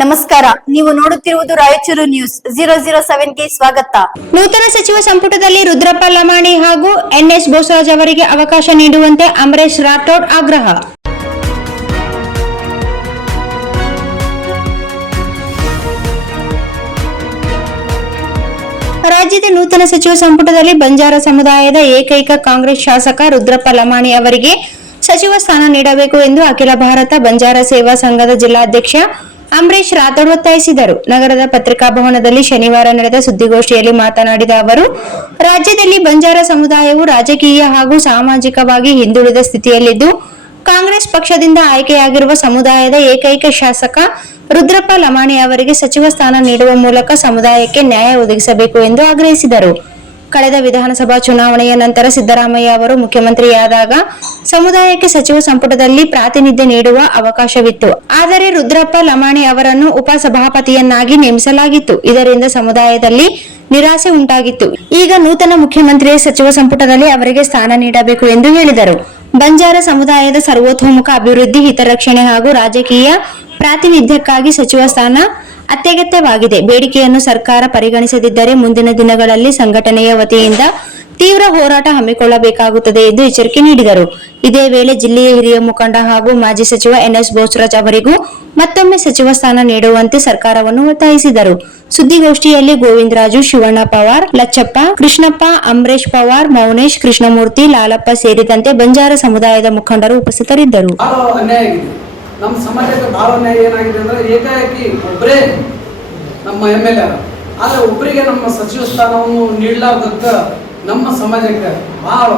ನಮಸ್ಕಾರ, ನೀವು ನೋಡುತ್ತಿರುವುದು ರಾಯಚೂರು ನ್ಯೂಸ್ 007ಗೆ ಸ್ವಾಗತ. ನೂತನ ಸಚಿವ ಸಂಪುಟದಲ್ಲಿ ರುದ್ರಪ್ಪ ಲಮಾಣಿ ಹಾಗೂ ಎನ್ಎಸ್ ಬೋಸರಾಜ್ ಅವರಿಗೆ ಅವಕಾಶ ನೀಡುವಂತೆ ಅಂಬರೀಶ್ ರಾಠೋಡ್ ಆಗ್ರಹ. ರಾಜ್ಯದ ನೂತನ ಸಚಿವ ಸಂಪುಟದಲ್ಲಿ ಬಂಜಾರ ಸಮುದಾಯದ ಏಕೈಕ ಕಾಂಗ್ರೆಸ್ ಶಾಸಕ ರುದ್ರಪ್ಪ ಲಮಾಣಿ ಅವರಿಗೆ ಸಚಿವ ಸ್ಥಾನ ನೀಡಬೇಕು ಎಂದು ಅಖಿಲ ಭಾರತ ಬಂಜಾರ ಸೇವಾ ಸಂಘದ ಜಿಲ್ಲಾಧ್ಯಕ್ಷ ಅಂಬರೀಶ್ ರಾಠೋಡ್ ಒತ್ತಾಯಿಸಿದರು. ನಗರದ ಪತ್ರಿಕಾ ಭವನದಲ್ಲಿ ಶನಿವಾರ ನಡೆದ ಸುದ್ದಿಗೋಷ್ಠಿಯಲ್ಲಿ ಮಾತನಾಡಿದ ಅವರು, ರಾಜ್ಯದಲ್ಲಿ ಬಂಜಾರ ಸಮುದಾಯವು ರಾಜಕೀಯ ಹಾಗೂ ಸಾಮಾಜಿಕವಾಗಿ ಹಿಂದುಳಿದ ಸ್ಥಿತಿಯಲ್ಲಿದ್ದು, ಕಾಂಗ್ರೆಸ್ ಪಕ್ಷದಿಂದ ಆಯ್ಕೆಯಾಗಿರುವ ಸಮುದಾಯದ ಏಕೈಕ ಶಾಸಕ ರುದ್ರಪ್ಪ ಲಮಾಣಿ ಅವರಿಗೆ ಸಚಿವ ಸ್ಥಾನ ನೀಡುವ ಮೂಲಕ ಸಮುದಾಯಕ್ಕೆ ನ್ಯಾಯ ಒದಗಿಸಬೇಕು ಎಂದು ಆಗ್ರಹಿಸಿದರು. ಕಳೆದ ವಿಧಾನಸಭಾ ಚುನಾವಣೆಯ ನಂತರ ಸಿದ್ದರಾಮಯ್ಯ ಅವರು ಮುಖ್ಯಮಂತ್ರಿಯಾದಾಗ ಸಮುದಾಯಕ್ಕೆ ಸಚಿವ ಸಂಪುಟದಲ್ಲಿ ಪ್ರಾತಿನಿಧ್ಯ ನೀಡುವ ಅವಕಾಶವಿತ್ತು. ಆದರೆ ರುದ್ರಪ್ಪ ಲಮಾಣಿ ಅವರನ್ನು ಉಪಸಭಾಪತಿಯನ್ನಾಗಿ ನೇಮಿಸಲಾಗಿತ್ತು. ಇದರಿಂದ ಸಮುದಾಯದಲ್ಲಿ ನಿರಾಸೆ ಉಂಟಾಗಿತ್ತು. ಈಗ ನೂತನ ಮುಖ್ಯಮಂತ್ರಿಯ ಸಚಿವ ಸಂಪುಟದಲ್ಲಿ ಅವರಿಗೆ ಸ್ಥಾನ ನೀಡಬೇಕು ಎಂದು ಹೇಳಿದರು. ಬಂಜಾರ ಸಮುದಾಯದ ಸರ್ವತೋಮುಖ ಅಭಿವೃದ್ಧಿ, ಹಿತರಕ್ಷಣೆ ಹಾಗೂ ರಾಜಕೀಯ ಪ್ರಾತಿನಿಧ್ಯಕ್ಕಾಗಿ ಸಚಿವ ಸ್ಥಾನ ಅತ್ಯಗತ್ಯವಾಗಿದೆ. ಬೇಡಿಕೆಯನ್ನು ಸರ್ಕಾರ ಪರಿಗಣಿಸದಿದ್ದರೆ ಮುಂದಿನ ದಿನಗಳಲ್ಲಿ ಸಂಘಟನೆಯ ವತಿಯಿಂದ ತೀವ್ರ ಹೋರಾಟ ಹಮ್ಮಿಕೊಳ್ಳಬೇಕಾಗುತ್ತದೆ ಎಂದು ಎಚ್ಚರಿಕೆ ನೀಡಿದರು. ಇದೇ ವೇಳೆ ಜಿಲ್ಲೆಯ ಹಿರಿಯ ಮುಖಂಡ ಹಾಗೂ ಮಾಜಿ ಸಚಿವ ಎನ್ಎಸ್ ಬೋಸರಾಜ್ ಅವರಿಗೂ ಮತ್ತೊಮ್ಮೆ ಸಚಿವ ಸ್ಥಾನ ನೀಡುವಂತೆ ಸರ್ಕಾರವನ್ನು ಒತ್ತಾಯಿಸಿದರು. ಸುದ್ದಿಗೋಷ್ಠಿಯಲ್ಲಿ ಗೋವಿಂದರಾಜು, ಶಿವಣ್ಣ ಪವಾರ್, ಲಚ್ಚಪ್ಪ, ಕೃಷ್ಣಪ್ಪ, ಅಂಬರೀಶ್ ಪವಾರ್, ಮೌನೇಶ್, ಕೃಷ್ಣಮೂರ್ತಿ, ಲಾಲಪ್ಪ ಸೇರಿದಂತೆ ಬಂಜಾರ ಸಮುದಾಯದ ಮುಖಂಡರು ಉಪಸ್ಥಿತರಿದ್ದರು. ನಮ್ಮ ಸಮಾಜಕ್ಕೆ ಭಾಳ ಅನ್ಯಾಯ ಏನಾಗಿದೆ ಅಂದರೆ, ಏಕಾಏಕಿ ಒಬ್ಬರೇ ನಮ್ಮ MLA, ಆದರೆ ಒಬ್ಬರಿಗೆ ನಮ್ಮ ಸಚಿವ ಸ್ಥಾನವನ್ನು ನೀಡಲಾರ್ದಕ್ಕ ನಮ್ಮ ಸಮಾಜಕ್ಕೆ ಭಾಳ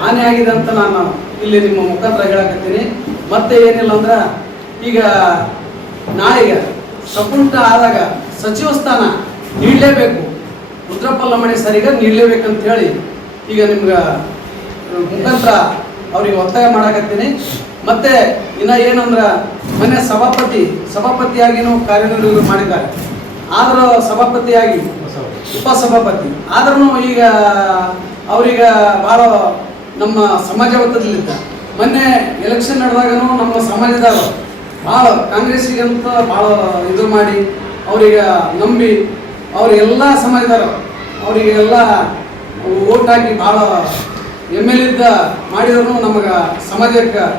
ಹಾನಿ ಆಗಿದೆ ಅಂತ ನಾನು ಇಲ್ಲಿ ನಿಮ್ಮ ಮುಖಾಂತರ ಹೇಳಕತ್ತೀನಿ. ಮತ್ತೆ ಏನಿಲ್ಲ ಅಂದ್ರೆ, ಈಗ ನಾಳೆಗೆ ಸಂಪುಟ ಆದಾಗ ಸಚಿವ ಸ್ಥಾನ ನೀಡಲೇಬೇಕು, ರುದ್ರಪ್ಪ ಲಮಾಣಿ ಸರಿಗೆ ನೀಡಲೇಬೇಕಂತ ಹೇಳಿ ಈಗ ನಿಮ್ಗೆ ಮುಖಾಂತರ ಅವ್ರಿಗೆ ಒತ್ತಾಯ ಮಾಡಕತ್ತೀನಿ. ಮತ್ತೆ ಇನ್ನ ಏನಂದ್ರ, ಮೊನ್ನೆ ಸಭಾಪತಿಯಾಗಿನೂ ಕಾರ್ಯನಿರ್ವಹಣೆ ಮಾಡಿದ್ದಾರೆ. ಆದರೂ ಸಭಾಪತಿಯಾಗಿ ಉಪಸಭಾಪತಿ ಆದ್ರೂ ಈಗ ಅವ್ರೀಗ ಭಾಳ ನಮ್ಮ ಸಮಾಜ ಒತ್ತಡದಲ್ಲಿದ್ದ. ಮೊನ್ನೆ ಎಲೆಕ್ಷನ್ ನಡೆದಾಗನು ನಮ್ಮ ಸಮಾಜದವರು ಭಾಳ ಕಾಂಗ್ರೆಸ್ಸಿಗಂತ ಭಾಳ ಇದು ಮಾಡಿ ಅವ್ರಿಗೆ ನಂಬಿ ಅವ್ರಿಗೆಲ್ಲ ಸಮಾಜದವರು ಅವರಿಗೆಲ್ಲ ಓಟ್ ಹಾಕಿ ಭಾಳ MLA ಮಾಡಿದ್ರು ನಮಗೆ ಸಮಾಜಕ್ಕೆ